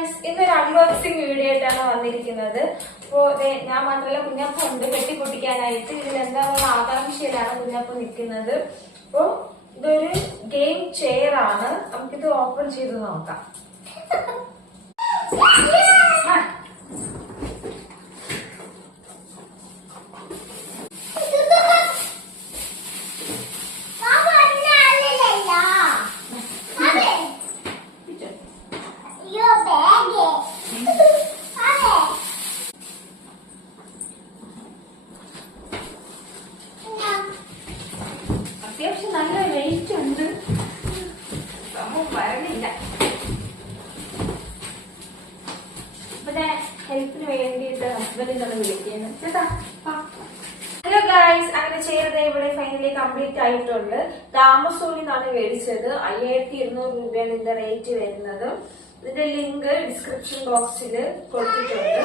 Guys ഇന്നൊരു unboxing video ആയിട്ടാണ് വന്നിരിക്കുന്നത്. അപ്പോ ഞാൻ മാത്രമല്ല കുഞ്ഞപ്പ ഉണ്ട്. കെട്ടിപ്പൊട്ടിക്കാനായിട്ട് ഇതിൽ എന്താണെന്നുള്ള ആകാംക്ഷയിലാണ് കുഞ്ഞപ്പ നിൽക്കുന്നത്. അപ്പോ ഇതൊരു ഗെയിം ചെയർ ആണ്. നമുക്കിത് ഓപ്പൺ ചെയ്ത് നോക്കാം. നല്ല വെയിറ്റ് ഉണ്ട്. സംഭവം വരണില്ല ഇവിടെ ഹെൽപ്പിന് വേണ്ടിയിട്ട് ഹസ്ബൻഡിനോട് വിളിക്കുന്നു ചേട്ടാ ഹലോ ഗായ്സ് അങ്ങനെ ചെയ്തത് ഇവിടെ ഫൈനലി കംപ്ലീറ്റ് ആയിട്ടുണ്ട്. താമസോണിൽ നിന്നാണ് മേടിച്ചത്. അയ്യായിരത്തി ഇരുന്നൂറ് രൂപയാണ് ഇതിന്റെ റേറ്റ് വരുന്നത്. ഇതിന്റെ ലിങ്ക് ഡിസ്ക്രിപ്ഷൻ ബോക്സിൽ കൊടുത്തിട്ടുണ്ട്.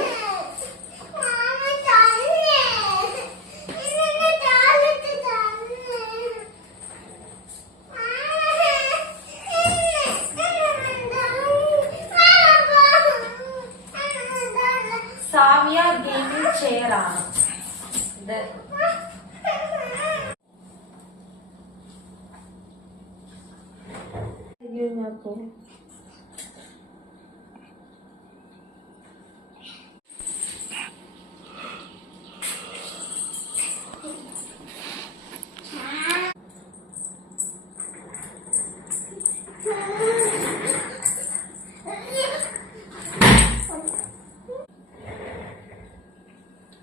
സാമിയ ഗെയിമിംഗ് ചെയർ ആണ് ഇത് അയ്യോ ഞാൻ പോകും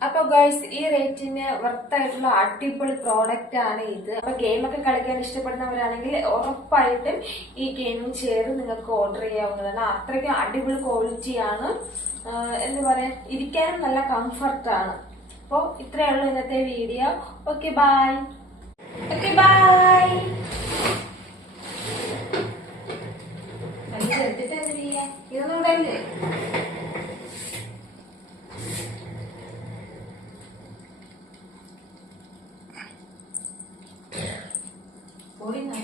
അപ്പോൾ ഗേൾസ് ഈ റേറ്റിന് വൃത്തായിട്ടുള്ള അടിപൊളി പ്രോഡക്റ്റ് ആണ് ഇത്. അപ്പോൾ ഗെയിമൊക്കെ കളിക്കാൻ ഇഷ്ടപ്പെടുന്നവരാണെങ്കിൽ ഉറപ്പായിട്ടും ഈ ഗെയിമിംഗ് ചെയർ നിങ്ങൾക്ക് ഓർഡർ ചെയ്യാവുന്നതാണ്. അത്രയ്ക്കും അടിപൊളി ക്വാളിറ്റിയാണ് എന്താ പറയാ ഇരിക്കാനും നല്ല കംഫർട്ടാണ് അപ്പോൾ ഇത്രയേ ഉള്ളൂ ഇന്നത്തെ video okay bye okay bye ഇതൊന്നും കയ്യില്ലേ 뭐 머리는